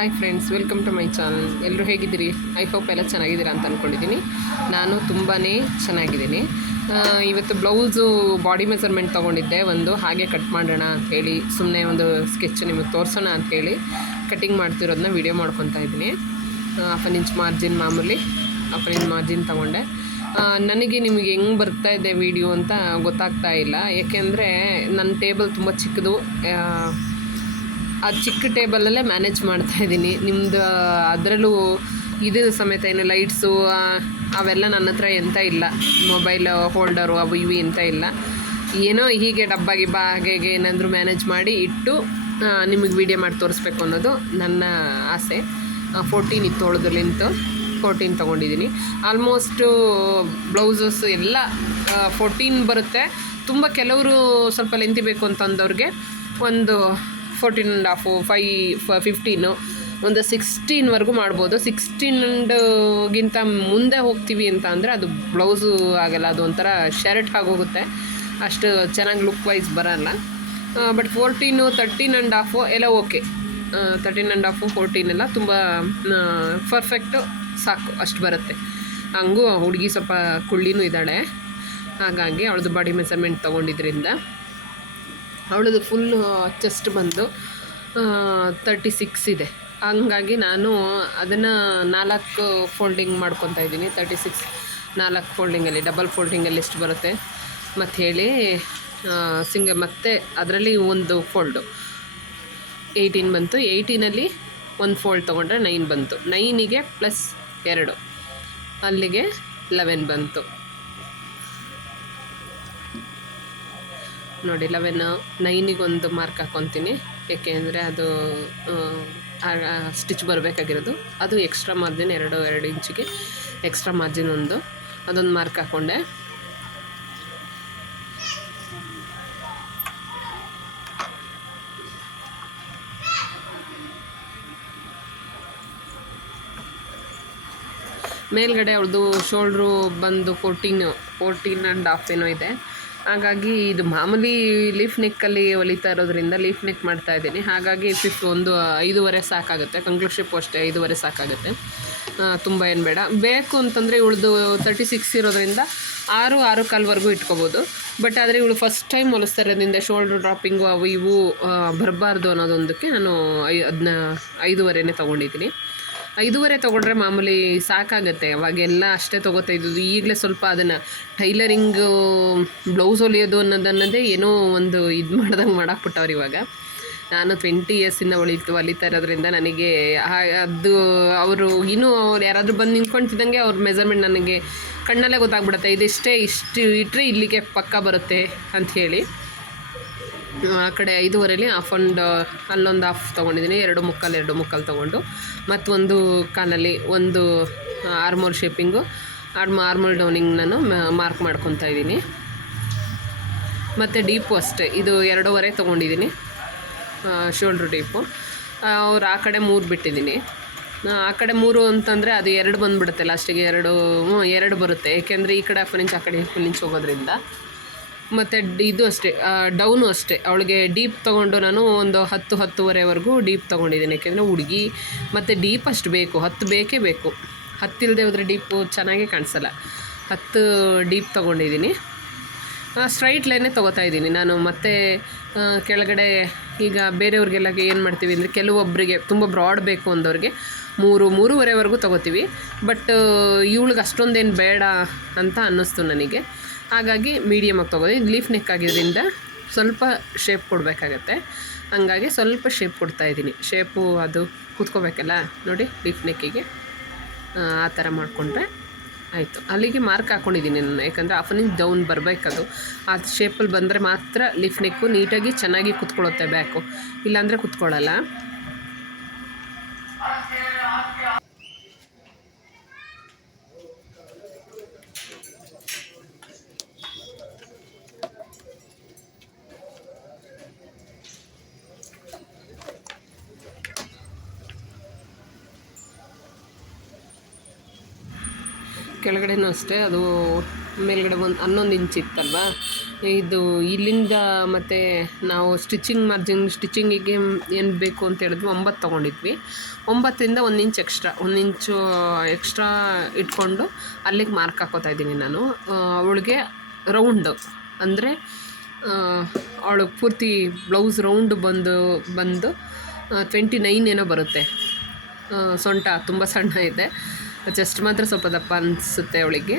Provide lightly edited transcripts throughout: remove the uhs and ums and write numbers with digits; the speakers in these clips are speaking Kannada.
Hi friends, welcome to my channel. ಎಲ್ಲರೂ ಹೇಗಿದ್ದೀರಿ? ಐ ಹೋಪ್ ಎಲ್ಲ ಚೆನ್ನಾಗಿದ್ದೀರಾ ಅಂತ ಅಂದ್ಕೊಂಡಿದ್ದೀನಿ. ನಾನು ತುಂಬಾ ಚೆನ್ನಾಗಿದ್ದೀನಿ. ಇವತ್ತು ಬ್ಲೌಸು ಬಾಡಿ ಮೆಜರ್ಮೆಂಟ್ ತೊಗೊಂಡಿದ್ದೆ ಒಂದು, ಹಾಗೆ ಕಟ್ ಮಾಡೋಣ ಅಂಥೇಳಿ, ಸುಮ್ಮನೆ ಒಂದು ಸ್ಕೆಚ್ ನಿಮಗೆ ತೋರಿಸೋಣ ಅಂಥೇಳಿ ಕಟ್ಟಿಂಗ್ ಮಾಡ್ತಿರೋದನ್ನ ವೀಡಿಯೋ ಮಾಡ್ಕೊತಾ ಇದ್ದೀನಿ. 1 ಇಂಚ್ ಮಾರ್ಜಿನ್, ಮಾಮೂಲಿ 1 ಇಂಚ್ ಮಾರ್ಜಿನ್ ತೊಗೊಂಡೆ. ನನಗೆ ನಿಮಗೆ ಹೆಂಗೆ ಬರ್ತಾ ಇದೆ ವೀಡಿಯೋ ಅಂತ ಗೊತ್ತಾಗ್ತಾ ಇಲ್ಲ, ಏಕೆಂದರೆ ನನ್ನ ಟೇಬಲ್ ತುಂಬ ಚಿಕ್ಕದು. ಆ ಚಿಕ್ಕ ಟೇಬಲಲ್ಲೇ ಮ್ಯಾನೇಜ್ ಮಾಡ್ತಾಯಿದ್ದೀನಿ. ನಿಮ್ಮದು ಅದರಲ್ಲೂ ಇದು ಸಮೇತ ಏನು ಲೈಟ್ಸು ಅವೆಲ್ಲ ನನ್ನ ಹತ್ರ ಎಂತ ಇಲ್ಲ, ಮೊಬೈಲ್ ಹೋಲ್ಡರು ಅವು ಇವು ಎಂತ ಇಲ್ಲ. ಏನೋ ಹೀಗೆ ಡಬ್ಬ ಗಿಬ್ಬ ಹಾಗೆ ಏನಾದರೂ ಮ್ಯಾನೇಜ್ ಮಾಡಿ ಇಟ್ಟು ನಿಮಗೆ ವೀಡಿಯೋ ಮಾಡಿ ತೋರಿಸ್ಬೇಕು ಅನ್ನೋದು ನನ್ನ ಆಸೆ. 14 ಇತ್ತು, ತೊಳೆದು ಲೆಂತು 14 ತೊಗೊಂಡಿದ್ದೀನಿ. ಆಲ್ಮೋಸ್ಟು ಬ್ಲೌಸಸ್ ಎಲ್ಲ 14 ಬರುತ್ತೆ. ತುಂಬ ಕೆಲವರು ಸ್ವಲ್ಪ ಲೆಂತಿ ಬೇಕು ಅಂತಂದವ್ರಿಗೆ ಒಂದು 14.5, 15, ಒಂದು 16ವರೆಗೂ ಮಾಡ್ಬೋದು. 16ಗಿಂತ ಮುಂದೆ ಹೋಗ್ತೀವಿ ಅಂತ ಅಂದರೆ ಅದು ಬ್ಲೌಸು ಆಗಲ್ಲ, ಅದು ಒಂಥರ ಶರ್ಟ್ ಆಗೋಗುತ್ತೆ, ಅಷ್ಟು ಚೆನ್ನಾಗಿ ಲುಕ್ ವೈಸ್ ಬರೋಲ್ಲ. ಬಟ್ 14, 13.5 ಎಲ್ಲ ಓಕೆ. 13.5, 14 ಎಲ್ಲ ತುಂಬ ಪರ್ಫೆಕ್ಟು, ಸಾಕು, ಅಷ್ಟು ಬರುತ್ತೆ. ಹಂಗೂ ಹುಡುಗಿ ಸ್ವಲ್ಪ ಕುಳ್ಳಿನೂ ಇದ್ದಾಳೆ, ಹಾಗಾಗಿ ಅವಳದು ಬಾಡಿ ಮೆಜರ್ಮೆಂಟ್ ತೊಗೊಂಡಿದ್ರಿಂದ ಅವಳದು ಫುಲ್ ಚೆಸ್ಟ್ ಬಂದು 36 ಇದೆ. ಹಂಗಾಗಿ ನಾನು ಅದನ್ನು 4 ಫೋಲ್ಡಿಂಗ್ ಮಾಡ್ಕೊತಾ ಇದ್ದೀನಿ. 36 4 ಫೋಲ್ಡಿಂಗಲ್ಲಿ, ಡಬಲ್ ಫೋಲ್ಡಿಂಗಲ್ಲಿ ಎಷ್ಟು ಬರುತ್ತೆ ಮತ್ತು ಹೇಳಿ ಮತ್ತೆ ಅದರಲ್ಲಿ ಒಂದು ಫೋಲ್ಡು 18 ಬಂತು. 18ಅಲ್ಲಿ ಒಂದು ಫೋಲ್ಡ್ ತೊಗೊಂಡ್ರೆ 9 ಬಂತು. 9ಗೆ +2 ಅಲ್ಲಿಗೆ 11 ಬಂತು ನೋಡಿ. 11, 9ಗೆ ಒಂದು ಮಾರ್ಕ್ ಹಾಕ್ಕೊತೀನಿ, ಏಕೆಂದರೆ ಅದು ಸ್ಟಿಚ್ ಬರಬೇಕಾಗಿರೋದು. ಅದು ಎಕ್ಸ್ಟ್ರಾ ಮಾರ್ಜಿನ್ 2 ಇಂಚಿಗೆ ಎಕ್ಸ್ಟ್ರಾ ಮಾರ್ಜಿನ್ ಅದೊಂದು ಮಾರ್ಕ್ ಹಾಕ್ಕೊಂಡೆ. ಮೇಲ್ಗಡೆ ಅವ್ರದ್ದು ಶೋಲ್ಡ್ರು ಬಂದು 14.5 ಏನೋ ಇದೆ. ಹಾಗಾಗಿ ಇದು ಮಾಮೂಲಿ ಲೀಫ್ ನೆಕ್ಕಲ್ಲಿ ಹೊಲಿತಾ ಇರೋದ್ರಿಂದ ಲೀಫ್ ನೆಕ್ ಮಾಡ್ತಾಯಿದ್ದೀನಿ. ಹಾಗಾಗಿ 5.5 ಸಾಕಾಗುತ್ತೆ. ಕಂಕ್ಲೂಶಿಪ್ ಅಷ್ಟೇ 5.5 ಸಾಕಾಗುತ್ತೆ, ತುಂಬ ಏನು ಬೇಡ. ಬೇಕು ಅಂತಂದರೆ ಇವಳದು 36 ಇರೋದ್ರಿಂದ 6-6.25 ಇಟ್ಕೋಬೋದು. ಬಟ್ ಆದರೆ ಇವಳು ಫಸ್ಟ್ ಟೈಮ್ ಹೊಲಿಸ್ತಾ ಇರೋದ್ರಿಂದ ಶೋಲ್ಡ್ರ್ ಡ್ರಾಪಿಂಗು ಅವು ಇವು ಬರಬಾರ್ದು ಅನ್ನೋದೊಂದಕ್ಕೆ ನಾನು ಅದನ್ನ 5.5 ತೊಗೊಂಡಿದ್ದೀನಿ. 5.5 ತೊಗೊಂಡ್ರೆ ಮಾಮೂಲಿ ಸಾಕಾಗುತ್ತೆ. ಅವಾಗೆಲ್ಲ ಅಷ್ಟೇ ತೊಗೋತಾ ಇದ್ದದ್ದು. ಈಗಲೇ ಸ್ವಲ್ಪ ಅದನ್ನು ಟೈಲರಿಂಗು ಬ್ಲೌಸ್ ಹೊಲಿಯೋದು ಅನ್ನೋದೇ ಏನೋ ಒಂದು ಇದು ಮಾಡ್ದಂಗೆ ಮಾಡಾಕ್ಬಿಟ್ಟವ್ರು ಇವಾಗ. ನಾನು 20 ಇಯರ್ಸಿಂದ ಹೊಲಿತಾ ಇರೋದ್ರಿಂದ ನನಗೆ ಅದು ಅವರು ಇನ್ನೂ ಅವ್ರು ಯಾರಾದರೂ ಬಂದು ನಿಂತ್ಕೊಳ್ತಿದ್ದಂಗೆ ಅವ್ರ ಮೆಜರ್ಮೆಂಟ್ ನನಗೆ ಕಣ್ಣಲ್ಲೇ ಗೊತ್ತಾಗ್ಬಿಡುತ್ತೆ. ಇಷ್ಟು ಇಟ್ಟರೆ ಇಲ್ಲಿಗೆ ಪಕ್ಕ ಬರುತ್ತೆ ಅಂಥೇಳಿ. ಆ ಕಡೆ 5.5ಲಿ ಅಲ್ಲೊಂದು ಹಾಫ್ ತೊಗೊಂಡಿದ್ದೀನಿ. 2 ಮುಕ್ಕಾಲು ತೊಗೊಂಡು ಮತ್ತೊಂದು ಕಾಲಲ್ಲಿ ಒಂದು ಆರ್ಮೋಲ್ ಶೇಪಿಂಗು, ಆರ್ಮೋಲ್ ಡೌನಿಂಗ್ ನಾನು ಮಾರ್ಕ್ ಮಾಡ್ಕೊತಾ ಇದ್ದೀನಿ. ಮತ್ತು ಡೀಪು ಅಷ್ಟೇ, ಇದು 2.5 ತೊಗೊಂಡಿದ್ದೀನಿ ಶೋಲ್ಡ್ರ್ ಡೀಪು. ಅವ್ರು ಆ ಕಡೆ 3 ಬಿಟ್ಟಿದ್ದೀನಿ. ಆ ಕಡೆ 3 ಅಂತಂದರೆ ಅದು 2 ಬಂದುಬಿಡುತ್ತೆ ಲಾಸ್ಟಿಗೆ. 2 ಬರುತ್ತೆ, ಏಕೆಂದರೆ ಈ ಕಡೆ 1 ಇಂಚ್ ಆ ಕಡೆ 1 ಇಂಚ್ ಹೋಗೋದ್ರಿಂದ. ಮತ್ತು ಇದು ಅಷ್ಟೇ, ಡೌನು ಅಷ್ಟೇ. ಅವಳಿಗೆ ಡೀಪ್ ತೊಗೊಂಡು ನಾನು ಒಂದು 10-10.5ವರೆಗೂ ಡೀಪ್ ತೊಗೊಂಡಿದ್ದೀನಿ, ಏಕೆಂದರೆ ಹುಡುಗಿ ಮತ್ತು ಡೀಪ್ ಅಷ್ಟು ಬೇಕು, 10 ಬೇಕೇ ಬೇಕು. 10 ಇಲ್ಲದೆ ಹೋದರೆ ಡೀಪು ಚೆನ್ನಾಗೇ ಕಾಣಿಸಲ್ಲ. 10 ಡೀಪ್ ತೊಗೊಂಡಿದ್ದೀನಿ. ಸ್ಟ್ರೈಟ್ ಲೈನೇ ತೊಗೋತಾ ಇದ್ದೀನಿ ನಾನು. ಮತ್ತು ಕೆಳಗಡೆ ಈಗ ಬೇರೆಯವ್ರಿಗೆಲ್ಲ ಏನು ಮಾಡ್ತೀವಿ ಅಂದರೆ, ಕೆಲವೊಬ್ಬರಿಗೆ ತುಂಬ ಬ್ರಾಡ್ ಬೇಕು ಅಂದವ್ರಿಗೆ 3-3.5ವರೆಗೂ ತೊಗೋತೀವಿ. ಬಟ್ ಇವಳಿಗೆ ಅಷ್ಟೊಂದೇನು ಬೇಡ ಅಂತ ಅನ್ನಿಸ್ತು ನನಗೆ. ಹಾಗಾಗಿ ಮೀಡಿಯಮಾಗಿ ತೊಗೋದು. ಇದು ಲೀಫ್ ನೆಕ್ ಆಗಿರೋದ್ರಿಂದ ಸ್ವಲ್ಪ ಶೇಪ್ ಕೊಡಬೇಕಾಗತ್ತೆ, ಹಂಗಾಗಿ ಸ್ವಲ್ಪ ಶೇಪ್ ಕೊಡ್ತಾಯಿದ್ದೀನಿ. ಶೇಪು ಅದು ಕೂತ್ಕೋಬೇಕಲ್ಲ ನೋಡಿ, ಲೀಫ್ ನೆಕ್ಕಿಗೆ ಆ ಥರ ಮಾಡಿಕೊಂಡ್ರೆ ಆಯಿತು. ಅಲ್ಲಿಗೆ ಮಾರ್ಕ್ ಹಾಕ್ಕೊಂಡಿದ್ದೀನಿ ನಾನು, ಯಾಕಂದರೆ 1 ಇಂಚ್ ಡೌನ್ ಬರಬೇಕದು. ಆ ಶೇಪಲ್ಲಿ ಬಂದರೆ ಮಾತ್ರ ಲೀಫ್ ನೆಕ್ಕು ನೀಟಾಗಿ ಚೆನ್ನಾಗಿ ಕೂತ್ಕೊಳ್ಳುತ್ತೆ ಬ್ಯಾಕು, ಇಲ್ಲಾಂದರೆ ಕೂತ್ಕೊಳ್ಳಲ್ಲ. ಕೆಳಗಡೆನೂ ಅಷ್ಟೇ, ಅದು ಮೇಲ್ಗಡೆ 11 ಇಂಚ್ ಇತ್ತಲ್ವ, ಇದು ಇಲ್ಲಿಂದ ಮತ್ತು ನಾವು ಸ್ಟಿಚಿಂಗಿಗೆ ಏನು ಬೇಕು ಅಂತ ಹೇಳಿದ್ವಿ 9 ತೊಗೊಂಡಿದ್ವಿ. 9ರಿಂದ 1 ಇಂಚ್ ಎಕ್ಸ್ಟ್ರಾ ಇಟ್ಕೊಂಡು ಅಲ್ಲಿಗೆ ಮಾರ್ಕ್ ಹಾಕೋತಾ ಇದ್ದೀನಿ ನಾನು. ಅವಳಿಗೆ ರೌಂಡು ಅಂದರೆ ಅವಳಿಗೆ ಪೂರ್ತಿ ಬ್ಲೌಸ್ ರೌಂಡ್ ಬಂದು 29 ಏನೋ ಬರುತ್ತೆ. ಸೊಂಟ ತುಂಬ ಸಣ್ಣ ಇದೆ, ಚೆಸ್ಟ್ ಮಾತ್ರ ಸ್ವಲ್ಪ ದಪ್ಪ ಅನಿಸುತ್ತೆ ಅವಳಿಗೆ.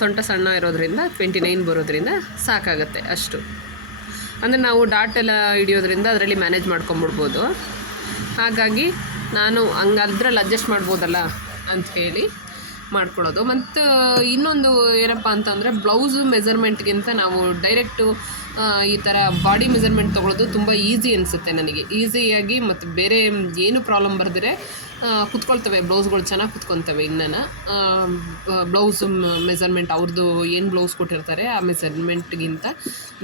ಸೊಂಟ ಸಣ್ಣ ಇರೋದ್ರಿಂದ 29 ಬರೋದ್ರಿಂದ ಸಾಕಾಗುತ್ತೆ ಅಷ್ಟು. ಅಂದರೆ ನಾವು ಡಾಟ್ ಎಲ್ಲ ಹಿಡಿಯೋದ್ರಿಂದ ಅದರಲ್ಲಿ ಮ್ಯಾನೇಜ್ ಮಾಡ್ಕೊಂಬಿಡ್ಬೋದು. ಹಾಗಾಗಿ ನಾನು ಅದ್ರಲ್ಲಿ ಅಡ್ಜಸ್ಟ್ ಮಾಡ್ಬೋದಲ್ಲ ಅಂತ ಹೇಳಿ ಮಾಡ್ಕೊಳ್ಳೋದು. ಮತ್ತು ಇನ್ನೊಂದು ಏನಪ್ಪ ಅಂತಂದರೆ ಬ್ಲೌಸು ಮೆಜರ್ಮೆಂಟ್ಗಿಂತ ನಾವು ಡೈರೆಕ್ಟು ಈ ಥರ ಬಾಡಿ ಮೆಜರ್ಮೆಂಟ್ ತೊಗೊಳೋದು ತುಂಬ ಈಸಿ ಅನಿಸುತ್ತೆ ನನಗೆ. ಈಸಿಯಾಗಿ ಮತ್ತು ಬೇರೆ ಏನು ಪ್ರಾಬ್ಲಮ್ ಬರೆದಿರೆ ಕುತ್ಕೊಳ್ತವೆ ಬ್ಲೌಸ್ಗಳು, ಚೆನ್ನಾಗಿ ಕುತ್ಕೊತವೆ. ಇನ್ನೂ ಬ್ಲೌಸ್ ಮೆಜರ್ಮೆಂಟ್ ಅವ್ರದ್ದು ಏನು ಬ್ಲೌಸ್ ಕೊಟ್ಟಿರ್ತಾರೆ ಆ ಮೆಜರ್ಮೆಂಟ್ಗಿಂತ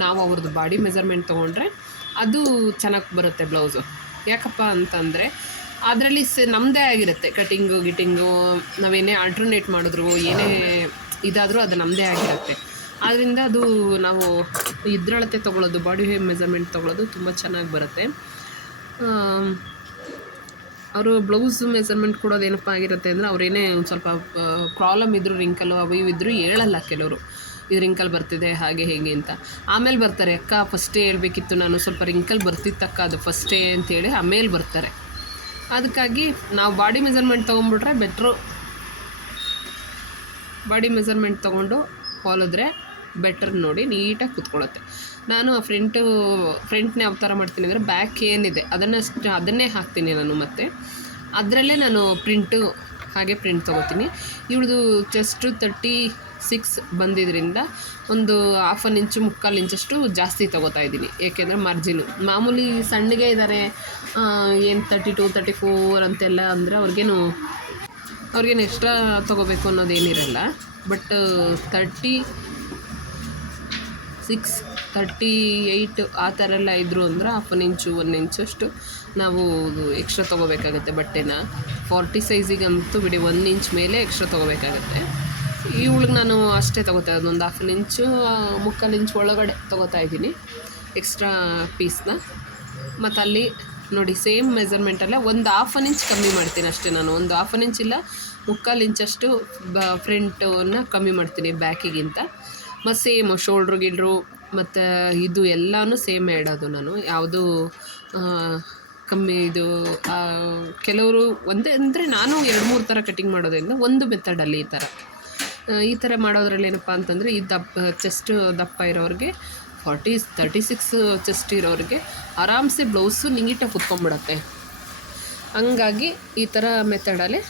ನಾವು ಅವ್ರದ್ದು ಬಾಡಿ ಮೆಜರ್ಮೆಂಟ್ ತೊಗೊಂಡ್ರೆ ಅದು ಚೆನ್ನಾಗಿ ಬರುತ್ತೆ ಬ್ಲೌಸು. ಯಾಕಪ್ಪ ಅಂತಂದರೆ ಅದರಲ್ಲಿ ನಮ್ಮದೇ ಆಗಿರುತ್ತೆ ಗಿಟ್ಟಿಂಗು ನಾವೇನೇ ಆಲ್ಟ್ರನೇಟ್ ಮಾಡಿದ್ರು ಏನೇ ಇದಾದರೂ ಅದು ನಮ್ಮದೇ ಆಗಿರುತ್ತೆ. ಆದ್ದರಿಂದ ಅದು ನಾವು ಇದ್ರಳತೆ ತೊಗೊಳ್ಳೋದು, ಬಾಡಿ ಮೆಜರ್ಮೆಂಟ್ ತೊಗೊಳ್ಳೋದು ತುಂಬ ಚೆನ್ನಾಗಿ ಬರುತ್ತೆ. ಅವರು ಬ್ಲೌಸ್ ಮೆಜರ್ಮೆಂಟ್ ಕೊಡೋದು ಏನಪ್ಪ ಆಗಿರುತ್ತೆ ಅಂದರೆ ಅವರೇನೇ ಒಂದು ಸ್ವಲ್ಪ ಪ್ರಾಬ್ಲಮ್ ಇದ್ದರೂ ರಿಂಕಲ್ಲು ಅವು ಇವು ಇದ್ದರೂ ಹೇಳಲ್ಲ ಕೆಲವರು, ಇದು ರಿಂಕಲ್ ಬರ್ತಿದೆ ಹಾಗೆ ಹೇಗೆ ಅಂತ. ಆಮೇಲೆ ಬರ್ತಾರೆ, ಅಕ್ಕ ಫಸ್ಟೇ ಹೇಳ್ಬೇಕಿತ್ತು, ನಾನು ಸ್ವಲ್ಪ ರಿಂಕಲ್ ಬರ್ತಿತ್ತಕ್ಕ ಅದು ಫಸ್ಟೇ ಅಂತೇಳಿ ಆಮೇಲೆ ಬರ್ತಾರೆ. ಅದಕ್ಕಾಗಿ ನಾವು ಬಾಡಿ ಮೆಜರ್ಮೆಂಟ್ ತೊಗೊಂಡ್ಬಿಟ್ರೆ ಬೆಟ್ರು. ಬಾಡಿ ಮೆಜರ್ಮೆಂಟ್ ತೊಗೊಂಡು ಹೊಲಿದ್ರೆ ಬೆಟರ್ ನೋಡಿ, ನೀಟಾಗಿ ಕೂತ್ಕೊಳ್ಳುತ್ತೆ. ನಾನು ಆ ಫ್ರಂಟ್ನೇ ಯಾವ ಥರ ಮಾಡ್ತೀನಿ ಅಂದರೆ ಬ್ಯಾಕ್ ಏನಿದೆ ಅದನ್ನೇ ಹಾಕ್ತೀನಿ ನಾನು. ಮತ್ತು ಅದರಲ್ಲೇ ನಾನು ಪ್ರಿಂಟ್ ತೊಗೋತೀನಿ. ಇವಳದು ಚೆಸ್ಟು 36 ಬಂದಿದ್ದರಿಂದ ಒಂದು 1/2 ಇಂಚು 3/4 ಇಂಚಷ್ಟು ಜಾಸ್ತಿ ತೊಗೋತಾ ಇದ್ದೀನಿ. ಏಕೆಂದರೆ ಮಾರ್ಜಿನು ಮಾಮೂಲಿ ಸಣ್ಣಗೆ ಇದ್ದಾರೆ, ಏನು 32, 34 ಅಂತೆಲ್ಲ ಅಂದರೆ ಅವ್ರಿಗೇನು ಎಕ್ಸ್ಟ್ರಾ ತೊಗೋಬೇಕು ಅನ್ನೋದೇನಿರಲ್ಲ. ಬಟ್ 36, 38 ಆ ಥರ ಎಲ್ಲ ಇದ್ದರು ಅಂದ್ರೆ 1/2 ಇಂಚು 1 ಇಂಚಷ್ಟು ನಾವು ಎಕ್ಸ್ಟ್ರಾ ತೊಗೋಬೇಕಾಗುತ್ತೆ ಬಟ್ಟೆನ. 40 ಸೈಜಿಗಂತೂ ಬಿಡಿ 1 ಇಂಚ್ ಮೇಲೆ ಎಕ್ಸ್ಟ್ರಾ ತೊಗೋಬೇಕಾಗುತ್ತೆ. ಇವಳಿಗೆ ನಾನು ಅಷ್ಟೇ ತೊಗೋತಾ ಇರೋದು, ಒಂದು 1/2 ಇಂಚು 3/4 ಇಂಚ್ ಒಳಗಡೆ ತೊಗೋತಾ ಇದ್ದೀನಿ ಎಕ್ಸ್ಟ್ರಾ ಪೀಸ್ನ. ಮತ್ತು ಅಲ್ಲಿ ನೋಡಿ ಸೇಮ್ ಮೆಜರ್ಮೆಂಟಲ್ಲೇ ಒಂದು 1/2 ಇಂಚ್ ಕಮ್ಮಿ ಮಾಡ್ತೀನಿ ಅಷ್ಟೇ ನಾನು. ಒಂದು 1/2 ಇಂಚ್ ಇಲ್ಲ 3/4 ಇಂಚಷ್ಟು ಫ್ರಂಟನ್ನು ಕಮ್ಮಿ ಮಾಡ್ತೀನಿ ಬ್ಯಾಕಿಗಿಂತ. ಮತ್ತು ಸೇಮ್ ಶೋಲ್ಡ್ರು ಮತ್ತು ಇದು ಎಲ್ಲನೂ ಸೇಮೇ ಇಡೋದು ನಾನು. ಯಾವುದೂ ಕಮ್ಮಿ ಇದು ಕೆಲವರು ಒಂದೇ ಅಂದರೆ ನಾನು 2-3 ಥರ ಕಟಿಂಗ್ ಮಾಡೋದ್ರಿಂದ ಒಂದು ಮೆಥಡಲ್ಲಿ ಈ ಥರ ಮಾಡೋದ್ರಲ್ಲಿ ಏನಪ್ಪ ಅಂತಂದರೆ ಈ ಚೆಸ್ಟ್ ದಪ್ಪ ಇರೋರಿಗೆ 36 ಚೆಸ್ಟ್ ಇರೋರಿಗೆ ಆರಾಮ್ಸೆ ಬ್ಲೌಸು ನೀಟಾಗಿ ಕುತ್ಕೊಂಡ್ಬಿಡತ್ತೆ. ಹಂಗಾಗಿ ಈ ಥರ ಮೆಥಡಲ್ಲೇ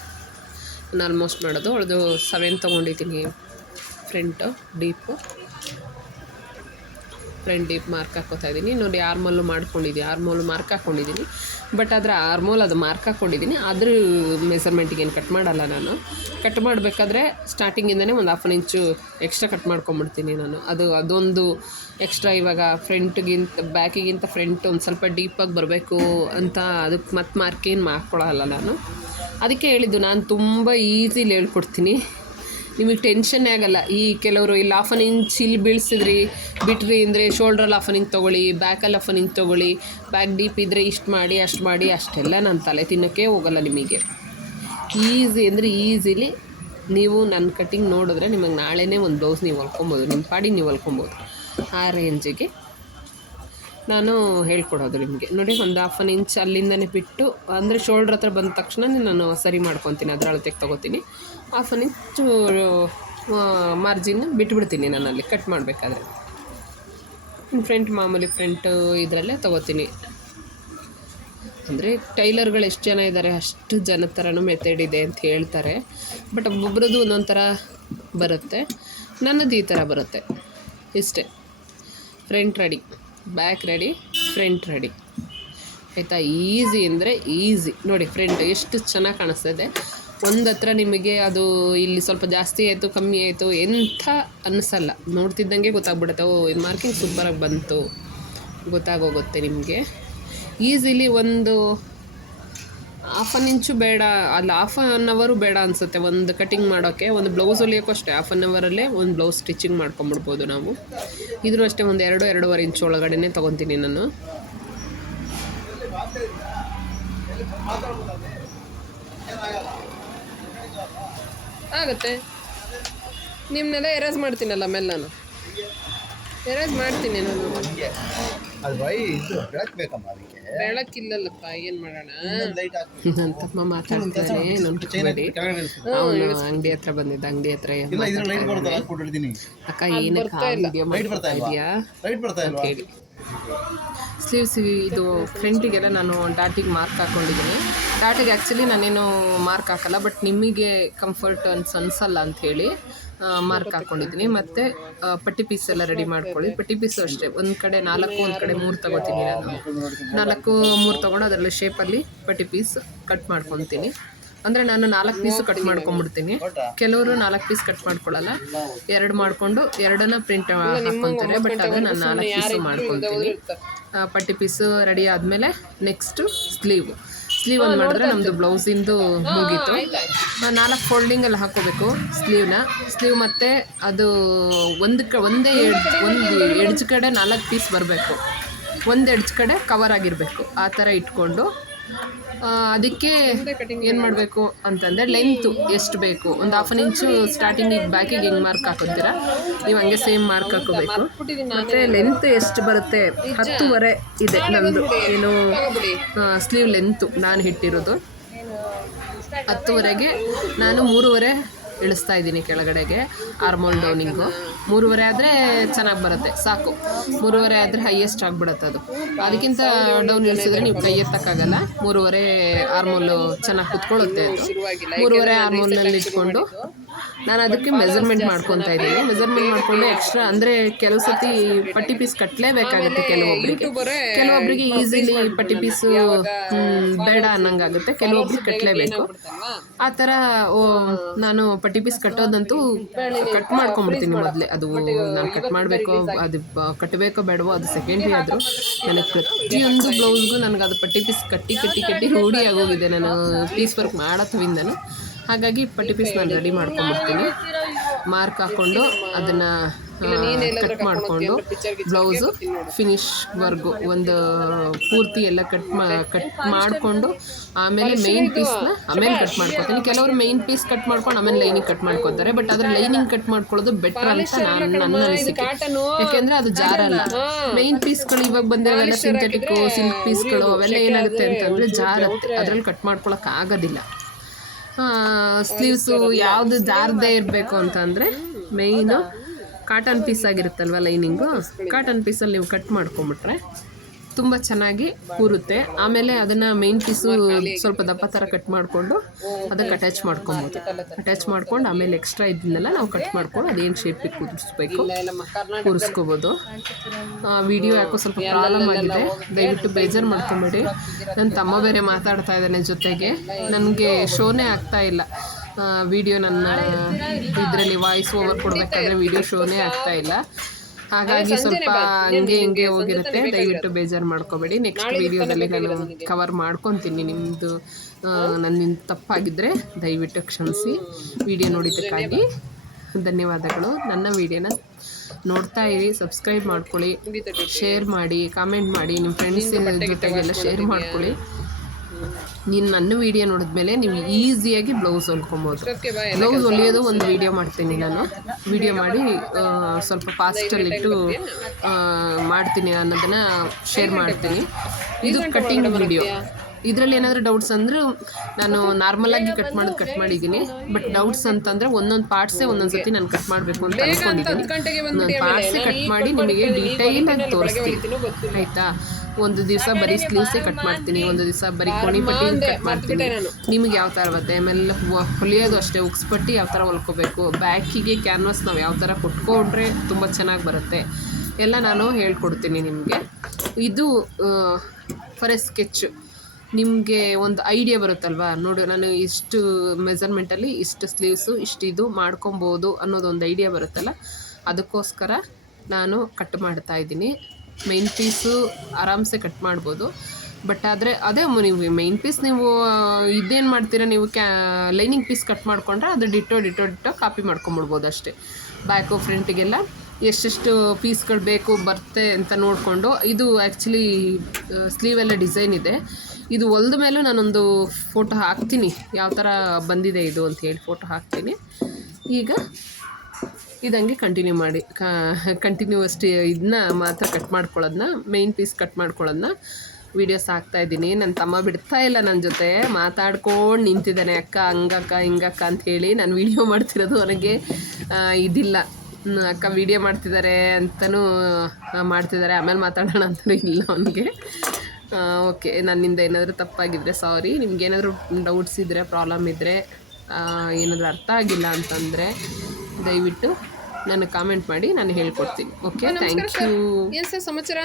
ನಾನು ಆಲ್ಮೋಸ್ಟ್ ಮಾಡೋದು. ಅವಳದು 7 ತೊಗೊಂಡಿದ್ದೀನಿ ಫ್ರಂಟ್ ಡೀಪ್ ಮಾರ್ಕ್ ಹಾಕ್ಕೋತಾ ಇದ್ದೀನಿ ನೋಡಿ. ಆರ್ಮೋಲು ಮಾರ್ಕ್ ಹಾಕ್ಕೊಂಡಿದ್ದೀನಿ. ಬಟ್ ಅದರ ಆರ್ಮೋಲ್ ಅದು ಮಾರ್ಕ್ ಹಾಕ್ಕೊಂಡಿದ್ದೀನಿ, ಅದ್ರ ಮೆಜರ್ಮೆಂಟಿಗೆ ಏನು ಕಟ್ ಮಾಡಲ್ಲ ನಾನು. ಕಟ್ ಮಾಡಬೇಕಾದ್ರೆ ಸ್ಟಾರ್ಟಿಂಗಿಂದನೇ ಒಂದು 1/2 ಇಂಚು ಎಕ್ಸ್ಟ್ರಾ ಕಟ್ ಮಾಡ್ಕೊಂಬಿಡ್ತೀನಿ ನಾನು. ಅದೊಂದು ಎಕ್ಸ್ಟ್ರಾ ಇವಾಗ ಬ್ಯಾಕಿಗಿಂತ ಫ್ರಂಟ್ ಒಂದು ಸ್ವಲ್ಪ ಡೀಪಾಗಿ ಬರಬೇಕು ಅಂತ ಅದಕ್ಕೆ ಮತ್ತೆ ಮಾರ್ಕೇನು ಮಾಡ್ಕೊಳ್ಳಲ್ಲ ನಾನು. ಅದಕ್ಕೆ ಹೇಳಿದ್ದು ನಾನು ತುಂಬ ಈಸಿಲಿ ಹೇಳ್ಕೊಡ್ತೀನಿ, ನಿಮಗೆ ಟೆನ್ಷನ್ನೇ ಆಗಲ್ಲ. ಈ ಕೆಲವರು ಇಲ್ಲಿ 1/2 ಇಂಚ್ ಇಲ್ಲಿ ಬಿಟ್ರಿ ಅಂದರೆ ಶೋಲ್ಡ್ರಲ್ಲಿ 1/2 ಇಂಚ್ ತೊಗೊಳ್ಳಿ, ಬ್ಯಾಕಲ್ಲಿ 1/2 ಇಂಚ್ ತೊಗೊಳ್ಳಿ, ಬ್ಯಾಕ್ ಡೀಪ್ ಇದ್ದರೆ ಇಷ್ಟು ಮಾಡಿ ಅಷ್ಟು ಮಾಡಿ ಅಷ್ಟೆಲ್ಲ ನಾನು ತಲೆ ತಿನ್ನೋಕ್ಕೆ ಹೋಗಲ್ಲ ನಿಮಗೆ. ಈಸಿ ಅಂದರೆ ಈಸಿಲಿ ನೀವು ನನ್ನ ಕಟಿಂಗ್ ನೋಡಿದ್ರೆ ನಿಮಗೆ ನಾಳೆನೇ ಒಂದು ಬ್ಲೌಸ್ ನೀವು ಹೊಲ್ಕೊಬೋದು, ನಿಮ್ಮ ಪಾಡಿ ನೀವು ಹೊಲ್ಕೊಬೋದು. ಆ ರೇಂಜಿಗೆ ನಾನು ಹೇಳ್ಕೊಡೋದು ನಿಮಗೆ ನೋಡಿ. ಒಂದು 1/2 ಇಂಚ್ ಅಲ್ಲಿಂದನೇ ಬಿಟ್ಟು ಅಂದರೆ ಶೋಲ್ಡ್ರ್ ಹತ್ರ ಬಂದ ತಕ್ಷಣ ನಾನು ಸರಿ ಮಾಡ್ಕೊತೀನಿ, ಅದರ ಅಳತೆಗೆ ತೊಗೋತೀನಿ. 1/2 ಇಂಚು ಮಾರ್ಜಿನ್ ಬಿಟ್ಬಿಡ್ತೀನಿ ನಾನು ಅಲ್ಲಿ ಕಟ್ ಮಾಡಬೇಕಾದ್ರೆ. ಮಾಮೂಲಿ ಫ್ರಂಟು ಇದರಲ್ಲೇ ತೊಗೋತೀನಿ. ಅಂದರೆ ಟೈಲರ್ಗಳು ಎಷ್ಟು ಜನ ಇದ್ದಾರೆ ಅಷ್ಟು ಜನದ ಥರನೂ ಮೆಥಡ್ ಇದೆ ಅಂತ ಹೇಳ್ತಾರೆ. ಬಟ್ ಒಬ್ಬೊಬ್ರದ್ದು ಒಂದೊಂದು ಥರ ಬರುತ್ತೆ, ನನ್ನದು ಈ ಥರ ಬರುತ್ತೆ ಇಷ್ಟೇ. Front ready, back ready, front ready ಆಯಿತಾ. ಈಸಿ ಅಂದರೆ ಈಸಿ ನೋಡಿ. ಫ್ರಂಟ್ ಎಷ್ಟು ಚೆನ್ನಾಗಿ ಕಾಣಿಸ್ತದೆ. ಒಂದು ಹತ್ರ ನಿಮಗೆ ಅದು ಇಲ್ಲಿ ಸ್ವಲ್ಪ ಜಾಸ್ತಿ ಆಯಿತು ಕಮ್ಮಿ ಆಯಿತು ಎಂಥ ಅನ್ನಿಸಲ್ಲ, ನೋಡ್ತಿದ್ದಂಗೆ ಗೊತ್ತಾಗ್ಬಿಡುತ್ತೆ. ಇದು ಮಾರ್ಕಿಂಗ್ ಸೂಪರಾಗಿ ಬಂತು ಗೊತ್ತಾಗೋಗುತ್ತೆ ನಿಮಗೆ. ಈಸಿಲಿ ಒಂದು 1/2 ಬೇಡ, ಅಲ್ಲಿ 1/2 ಅವರು ಬೇಡ ಅನಿಸುತ್ತೆ ಒಂದು ಕಟಿಂಗ್ ಮಾಡೋಕ್ಕೆ. ಒಂದು ಬ್ಲೌಸ್ ಹೊಲಿಯೋಕ್ಕೂ ಅಷ್ಟೇ 1/2 ಅವರಲ್ಲೇ ಒಂದು ಬ್ಲೌಸ್ ಸ್ಟಿಚಿಂಗ್ ಮಾಡ್ಕೊಂಬಿಡ್ಬೋದು ನಾವು. ಇದ್ರೂ ಅಷ್ಟೇ ಒಂದು 2-2.5 ಇಂಚ್ ಒಳಗಡೆ ತೊಗೊತೀನಿ ನಾನು. ಆಗುತ್ತೆ. ನಿಮ್ಮನ್ನೆಲ್ಲ ಎರೇಸ್ ಮಾಡ್ತೀನಲ್ಲ ಆಮೇಲೆ ನಾನು ಎರೇಸ್ ಮಾಡ್ತೀನಿ ನಾನು. ಬೆಳಕಿಲ್ಲಲ್ಲಪ್ಪ, ಏನು ಮಾಡೋಣ ಅಂತಮ್ಮ ಮಾತಾಡ್ತಾನೆ. ನೋಡ್ಬೇಡಿ, ಅವನು ಅಂಗಡಿ ಹತ್ರ ಬಂದಿದ್ದ, ಅಂಗಡಿ ಹತ್ರ ಅಕ್ಕ ಏನಕ್ಕೆ ವಿಡಿಯೋ ಮಾಡ್ತಾ ಇದೆಯಾ ಕೇಳಿ. ಸ್ಲೀವ್ಸ್ ಇದು ಫ್ರಂಟಿಗೆಲ್ಲ ನಾನು ಡಾಟಿಗೆ ಮಾರ್ಕ್ ಹಾಕ್ಕೊಂಡಿದ್ದೀನಿ. ಡಾಟಿಗೆ ಆ್ಯಕ್ಚುಲಿ ನಾನೇನು ಮಾರ್ಕ್ ಹಾಕಲ್ಲ, ಬಟ್ ನಿಮಗೆ ಕಂಫರ್ಟ್ ಅನ್ಸಲ್ಲ ಅಂಥೇಳಿ ಮಾರ್ಕ್ ಹಾಕ್ಕೊಂಡಿದ್ದೀನಿ. ಮತ್ತು ಪಟ್ಟಿ ಪೀಸ್ ಎಲ್ಲ ರೆಡಿ ಮಾಡ್ಕೊಳ್ಳಿ. ಪಟ್ಟಿ ಪೀಸು ಅಷ್ಟೇ, ಒಂದು ಕಡೆ 4, ಒಂದು ಕಡೆ 3 ತೊಗೋತೀನಿ ನಾನು. 4-3 ತೊಗೊಂಡು ಅದರಲ್ಲಿ ಶೇಪಲ್ಲಿ ಪಟ್ಟಿ ಪೀಸ್ ಕಟ್ ಮಾಡ್ಕೊತೀನಿ. ಅಂದರೆ ನಾನು 4 ಪೀಸು ಕಟ್ ಮಾಡ್ಕೊಂಬಿಡ್ತೀನಿ. ಕೆಲವರು 4 ಪೀಸ್ ಕಟ್ ಮಾಡ್ಕೊಳ್ಳಲ್ಲ, 2 ಮಾಡಿಕೊಂಡು 2ನ್ನ ಪ್ರಿಂಟ್ ಹಾಕ್ಕೊತಾರೆ. ಬಟ್ ಅದು ನಾನು 4 ಪೀಸು ಮಾಡ್ಕೊತೀನಿ. ಪಟ್ಟಿ ಪೀಸು ರೆಡಿ ಆದಮೇಲೆ ನೆಕ್ಸ್ಟು ಸ್ಲೀವ್ ಒಂದು ಮಾಡಿದ್ರೆ ನಮ್ಮದು ಬ್ಲೌಸಿಂದು ಮುಗೀತು. 4 ಫೋಲ್ಡಿಂಗಲ್ಲಿ ಹಾಕ್ಕೋಬೇಕು ಸ್ಲೀವ್ ಮತ್ತು ಅದು ಒಂದು ಎಡ್ಜ್ ಕಡೆ 4 ಪೀಸ್ ಬರಬೇಕು, ಒಂದು ಎಡ್ಜ್ ಕಡೆ ಕವರ್ ಆಗಿರಬೇಕು. ಆ ಥರ ಇಟ್ಕೊಂಡು ಅದಕ್ಕೆ ಏನು ಮಾಡಬೇಕು ಅಂತಂದರೆ ಲೆಂತು ಎಷ್ಟು ಬೇಕು, ಒಂದು 1/2 ಇಂಚು ಸ್ಟಾರ್ಟಿಂಗಿಗೆ ಬ್ಯಾಕಿಗೆ ಹೆಂಗೆ ಮಾರ್ಕ್ ಹಾಕೋತೀರಾ ನೀವು ಹಂಗೆ ಸೇಮ್ ಮಾರ್ಕ್ ಹಾಕೋಬೇಕು. ಮತ್ತು ಲೆಂತ್ ಎಷ್ಟು ಬರುತ್ತೆ 10.5 ಇದೆ ನಮ್ಮದು, ಏನು ಸ್ಲೀವ್ ಲೆಂತು ನಾನು ಇಟ್ಟಿರೋದು 10.5ಗೆ ನಾನು 3.5 ಇಳಿಸ್ತಾ ಇದ್ದೀನಿ ಕೆಳಗಡೆಗೆ. ಆರ್ಮೋಲ್ ಡೌನಿಂಗು 3.5 ಆದರೆ ಚೆನ್ನಾಗಿ ಬರುತ್ತೆ, ಸಾಕು. 3.5 ಆದರೆ ಹೈಯೆಸ್ಟ್ ಆಗಿಬಿಡುತ್ತೆ ಅದು. ಅದಕ್ಕಿಂತ ಡೌನ್ ಇಳಿಸಿದ್ರೆ ನೀವು ಕೈ ಎತ್ತಕ್ಕಾಗಲ್ಲ. 3.5 ಆರ್ಮೋಲು ಚೆನ್ನಾಗಿ ಕುತ್ಕೊಳ್ಳುತ್ತೆ ಅದು. 3.5 ಆರ್ಮೋಲ್ನಲ್ಲಿ ಇಟ್ಕೊಂಡು ನಾನು ಅದಕ್ಕೆ ಮೆಜರ್ಮೆಂಟ್ ಮಾಡ್ಕೊತಾ ಇದ್ದೀನಿ. ಮೆಜರ್ಮೆಂಟ್ ಮಾಡಿಕೊಂಡು ಎಕ್ಸ್ಟ್ರಾ ಅಂದರೆ ಕೆಲವು ಸತಿ ಪಟ್ಟಿ ಪೀಸ್ ಕಟ್ಟಲೇಬೇಕಾಗುತ್ತೆ ಕೆಲವೊಬ್ಬರಿಗೆ ಈಸಿಲಿ ಪಟ್ಟಿ ಪೀಸು ಬೇಡ ಅನ್ನಂಗಾಗುತ್ತೆ, ಕೆಲವೊಬ್ರಿಗೆ ಕಟ್ಟಲೇಬೇಕು. ಆ ಥರ ನಾನು ಪಟ್ಟಿ ಪೀಸ್ ಕಟ್ಟೋದಂತೂ ಕಟ್ ಮಾಡ್ಕೊಂಬಿಡ್ತೀನಿ ಮೊದಲೇ. ಅದು ನಾನು ಕಟ್ ಮಾಡಬೇಕು, ಅದು ಕಟ್ಟಬೇಕೋ ಬೇಡವೋ ಅದು ಸೆಕೆಂಡ್ರಿ. ಆದರೂ ನನಗೆ ಪ್ರತಿಯೊಂದು ಬ್ಲೌಸ್ಗೂ ನನಗೆ ಅದು ಪಟ್ಟಿ ಪೀಸ್ ಕಟ್ಟಿ ರೂಢಿ ಆಗೋಗಿದೆ ನಾನು ಪೀಸ್ ವರ್ಕ್ ಮಾಡೋದ್ರಿಂದನೂ. ಹಾಗಾಗಿ ಪಟ್ಟಿ ಪೀಸ್ ನಾನು ರೆಡಿ ಮಾಡ್ಕೊಂಬಿಡ್ತೀನಿ. ಮಾರ್ಕ್ ಹಾಕ್ಕೊಂಡು ಅದನ್ನು ಕಟ್ ಮಾಡಿಕೊಂಡು ಬ್ಲೌಸು ಫಿನಿಶ್ವರೆಗೂ ಒಂದು ಪೂರ್ತಿ ಎಲ್ಲ ಕಟ್ ಮಾಡಿಕೊಂಡು ಆಮೇಲೆ ಮೇಯ್ನ್ ಪೀಸ್ನ ಆಮೇಲೆ ಕಟ್ ಮಾಡ್ಕೊತೀನಿ. ಕೆಲವರು ಮೇಯ್ನ್ ಪೀಸ್ ಕಟ್ ಮಾಡ್ಕೊಂಡು ಆಮೇಲೆ ಲೈನಿಂಗ್ ಕಟ್ ಮಾಡ್ಕೊತಾರೆ. ಬಟ್ ಆದರೆ ಲೈನಿಂಗ್ ಕಟ್ ಮಾಡ್ಕೊಳ್ಳೋದು ಬೆಟರ್ ಅಂತ ನನ್ನ ಅನಿಸಿಕೆ. ಯಾಕೆಂದರೆ ಅದು ಜಾರಲ್ಲ. ಮೇಯ್ನ್ ಪೀಸ್ಗಳು ಇವಾಗ ಬಂದಿರೋವೆಲ್ಲ ಸಿಂಥೆಟಿಕ್ಕು, ಸಿಲ್ಕ್ ಪೀಸ್ಗಳು ಅವೆಲ್ಲ ಏನಾಗುತ್ತೆ ಅಂತಂದರೆ ಜಾರತ್ತೆ, ಅದರಲ್ಲಿ ಕಟ್ ಮಾಡ್ಕೊಳಕ್ಕಾಗೋದಿಲ್ಲ. ಸ್ಲೀವ್ಸು ಯಾವುದು ಜಾರದೇ ಇರಬೇಕು ಅಂತಂದರೆ ಮೇಯ್ನು ಕಾಟನ್ ಪೀಸ್ ಆಗಿರುತ್ತಲ್ವ ಲೈನಿಂಗು, ಕಾಟನ್ ಪೀಸಲ್ಲಿ ನೀವು ಕಟ್ ಮಾಡ್ಕೊಂಬಿಟ್ರೆ ತುಂಬ ಚೆನ್ನಾಗಿ ಕೂರುತ್ತೆ. ಆಮೇಲೆ ಅದನ್ನು ಮೇಯ್ನ್ ಪೀಸು ಸ್ವಲ್ಪ ದಪ್ಪ ಥರ ಕಟ್ ಮಾಡಿಕೊಂಡು ಅದಕ್ಕೆ ಅಟ್ಯಾಚ್ ಮಾಡ್ಕೊಬೋದು. ಅಟ್ಯಾಚ್ ಮಾಡ್ಕೊಂಡು ಆಮೇಲೆ ಎಕ್ಸ್ಟ್ರಾ ಇದನ್ನೆಲ್ಲ ನಾವು ಕಟ್ ಮಾಡ್ಕೊಂಡು ಅದೇನು ಶೇಪಿಗೆ ಕೂರಿಸ್ಕೋಬೋದು. ವಿಡಿಯೋ ಯಾಕೋ ಸ್ವಲ್ಪ ಪ್ರಾಬ್ಲಮ್ ಆಗಿದೆ, ದಯವಿಟ್ಟು ಬೇಜಾರು ಮಾಡ್ಕೊಬೇಡಿ. ನನ್ನ ತಮ್ಮ ಬೇರೆ ಮಾತಾಡ್ತಾ ಇದ್ದಾನೆ ಜೊತೆಗೆ, ನನಗೆ ಶೋನೇ ಆಗ್ತಾ ಇಲ್ಲ ವಿಡಿಯೋ. ನನ್ನ ಇದರಲ್ಲಿ ವಾಯ್ಸ್ ಓವರ್ ಕೊಡಬೇಕಾದ್ರೆ ವಿಡಿಯೋ ಶೋನೇ ಆಗ್ತಾ ಇಲ್ಲ. ಹಾಗಾಗಿ ಸ್ವಲ್ಪ ಹಂಗೆ ಹಿಂಗೆ ಹೋಗಿರುತ್ತೆ, ದಯವಿಟ್ಟು ಬೇಜಾರು ಮಾಡ್ಕೋಬೇಡಿ. ನೆಕ್ಸ್ಟ್ ವೀಡಿಯೋದಲ್ಲಿ ನಾನು ಕವರ್ ಮಾಡ್ಕೊತೀನಿ. ನಿಮ್ಮದು ನನ್ನಿಂದ ತಪ್ಪಾಗಿದ್ದರೆ ದಯವಿಟ್ಟು ಕ್ಷಮಿಸಿ. ವಿಡಿಯೋ ನೋಡಿದ್ದಕ್ಕಾಗಿ ಧನ್ಯವಾದಗಳು. ನನ್ನ ವಿಡಿಯೋನ ನೋಡ್ತಾ ಇರಿ, ಸಬ್ಸ್ಕ್ರೈಬ್ ಮಾಡ್ಕೊಳ್ಳಿ, ಶೇರ್ ಮಾಡಿ, ಕಾಮೆಂಟ್ ಮಾಡಿ, ನಿಮ್ಮ ಫ್ರೆಂಡ್ಸ್ ಜೊತೆಗೆಲ್ಲ ಶೇರ್ ಮಾಡ್ಕೊಳ್ಳಿ. ನನ್ನ ವೀಡಿಯೋ ನೋಡಿದ್ಮೇಲೆ ನೀವು ಈಸಿಯಾಗಿ ಬ್ಲೌಸ್ ಹೊಲ್ಕೊಬೋದು. ಬ್ಲೌಸ್ ಹೊಲಿಯೋದು ಒಂದು ವೀಡಿಯೋ ಮಾಡ್ತೀನಿ ನಾನು. ವೀಡಿಯೋ ಮಾಡಿ ಸ್ವಲ್ಪ ಫಾಸ್ಟಲ್ಲಿಟ್ಟು ಮಾಡ್ತೀನಿ ಅನ್ನೋದನ್ನು ಶೇರ್ ಮಾಡ್ತೀನಿ. ಇದು ಕಟ್ಟಿಂಗ್ ವೀಡಿಯೋ. ಇದರಲ್ಲಿ ಏನಾದರೂ ಡೌಟ್ಸ್ ಅಂದರೂ ನಾನು ನಾರ್ಮಲಾಗಿ ಕಟ್ ಮಾಡಿದ್ದೀನಿ. ಬಟ್ ಡೌಟ್ಸ್ ಅಂತಂದರೆ ಒಂದೊಂದು ಪಾರ್ಟ್ಸೇ ಒಂದೊಂದು ಸತಿ ನಾನು ಕಟ್ ಮಾಡಬೇಕು ಅಂತ ಅಂದ್ಕೊಂಡಿದ್ದೀನಿ. ಒಂದೊಂದು ಪಾರ್ಟ್ಸೇ ಕಟ್ ಮಾಡಿ ನಿಮಗೆ ಡೀಟೈಲಾಗಿ ತೋರಿಸ್ತೀನಿ, ಆಯಿತಾ? ಒಂದು ದಿವಸ ಬರೀ ಸ್ಲೀವ್ಸೇ ಕಟ್ ಮಾಡ್ತೀನಿ, ಒಂದು ದಿವಸ ಬರೀ ಕೋಣಿ ಪಟ್ಟಿ ಕಟ್ ಮಾಡ್ತೀನಿ. ನಿಮಗೆ ಯಾವ ಥರ ಬರುತ್ತೆ, ಆಮೇಲೆ ಹೊಲಿಯೋದು ಅಷ್ಟೇ, ಉಕ್ಸ್ಪಟ್ಟಿ ಯಾವ ಥರ ಹೊಲ್ಕೋಬೇಕು, ಬ್ಯಾಕಿಗೆ ಕ್ಯಾನ್ವಾಸ್ ನಾವು ಯಾವ ಥರ ಕೊಟ್ಕೊಂಡ್ರೆ ತುಂಬ ಚೆನ್ನಾಗಿ ಬರುತ್ತೆ ಎಲ್ಲ ನಾನು ಹೇಳ್ಕೊಡ್ತೀನಿ ನಿಮಗೆ. ಇದು ಫಾರ್ ಎ ಸ್ಕೆಚ್ ನಿಮಗೆ ಒಂದು ಐಡಿಯಾ ಬರುತ್ತಲ್ವ. ನೋಡು, ನಾನು ಇಷ್ಟು ಮೆಜರ್ಮೆಂಟಲ್ಲಿ ಇಷ್ಟು ಸ್ಲೀವ್ಸು ಇಷ್ಟಿದು ಮಾಡ್ಕೊಬೋದು ಅನ್ನೋದೊಂದು ಐಡಿಯಾ ಬರುತ್ತಲ್ಲ, ಅದಕ್ಕೋಸ್ಕರ ನಾನು ಕಟ್ ಮಾಡ್ತಾಯಿದ್ದೀನಿ. ಮೇನ್ ಪೀಸು ಆರಾಮ್ಸೆ ಕಟ್ ಮಾಡ್ಬೋದು. ಬಟ್ ಆದರೆ ಅದೇ ನೀವು ಮೈನ್ ಪೀಸ್ ನೀವು ಇದೇನು ಮಾಡ್ತೀರಾ ನೀವು ಲೈನಿಂಗ್ ಪೀಸ್ ಕಟ್ ಮಾಡಿಕೊಂಡ್ರೆ ಅದು ಡಿಟ್ಟೋ ಕಾಪಿ ಮಾಡ್ಕೊಂಬಿಡ್ಬೋದು ಅಷ್ಟೇ. ಬ್ಯಾಕು ಫ್ರಂಟಿಗೆಲ್ಲ ಎಷ್ಟೆಷ್ಟು ಪೀಸ್ಗಳು ಬೇಕು ಬರುತ್ತೆ ಅಂತ ನೋಡಿಕೊಂಡು, ಇದು ಆ್ಯಕ್ಚುಲಿ ಸ್ಲೀವೆಲ್ಲ ಡಿಸೈನ್ ಇದೆ. ಇದು ಹೊಲ್ದ ಮೇಲೂ ನಾನೊಂದು ಫೋಟೋ ಹಾಕ್ತೀನಿ, ಯಾವ ಥರ ಬಂದಿದೆ ಇದು ಅಂತ ಹೇಳಿ ಫೋಟೋ ಹಾಕ್ತೀನಿ. ಈಗ ಇದಂಗೆ ಕಂಟಿನ್ಯೂ ಮಾಡಿ ಕಂಟಿನ್ಯೂವಸ್ಟಿ ಇದನ್ನ ಮಾತ್ರ ಕಟ್ ಮಾಡ್ಕೊಳ್ಳೋದನ್ನ, ಮೇಯ್ನ್ ಪೀಸ್ ಕಟ್ ಮಾಡ್ಕೊಳ್ಳೋದನ್ನ ವೀಡಿಯೋಸ್ ಹಾಕ್ತಾಯಿದ್ದೀನಿ. ನನ್ನ ತಮ್ಮ ಬಿಡ್ತಾ ಇಲ್ಲ, ನನ್ನ ಜೊತೆ ಮಾತಾಡ್ಕೊಂಡು ನಿಂತಿದ್ದಾನೆ, ಅಕ್ಕ ಹಂಗಕ್ಕ ಹಿಂಗಕ್ಕ ಅಂಥೇಳಿ. ನಾನು ವೀಡಿಯೋ ಮಾಡ್ತಿರೋದು ನನಗೆ ಇದಿಲ್ಲ, ಅಕ್ಕ ವೀಡಿಯೋ ಮಾಡ್ತಿದ್ದಾರೆ ಅಂತಲೂ ಮಾಡ್ತಿದ್ದಾರೆ, ಆಮೇಲೆ ಮಾತಾಡೋಣ ಅಂತಲೂ ಇಲ್ಲ ಅವನಿಗೆ. ಓಕೆ, ನನ್ನಿಂದ ಏನಾದರೂ ತಪ್ಪಾಗಿದ್ದರೆ ಸಾರಿ. ನಿಮ್ಗೇನಾದರೂ ಡೌಟ್ಸ್ ಇದ್ದರೆ, ಪ್ರಾಬ್ಲಮ್ ಇದ್ದರೆ, ಏನಾದರೂ ಅರ್ಥ ಆಗಿಲ್ಲ ಅಂತಂದರೆ ದಯವಿಟ್ಟು ನನಗೆ ಕಾಮೆಂಟ್ ಮಾಡಿ, ನಾನು ಹೇಳ್ಕೊಡ್ತೀನಿ. Okay, thank you. ಏನು ಸರ್ ಸಮಾಚಾರ?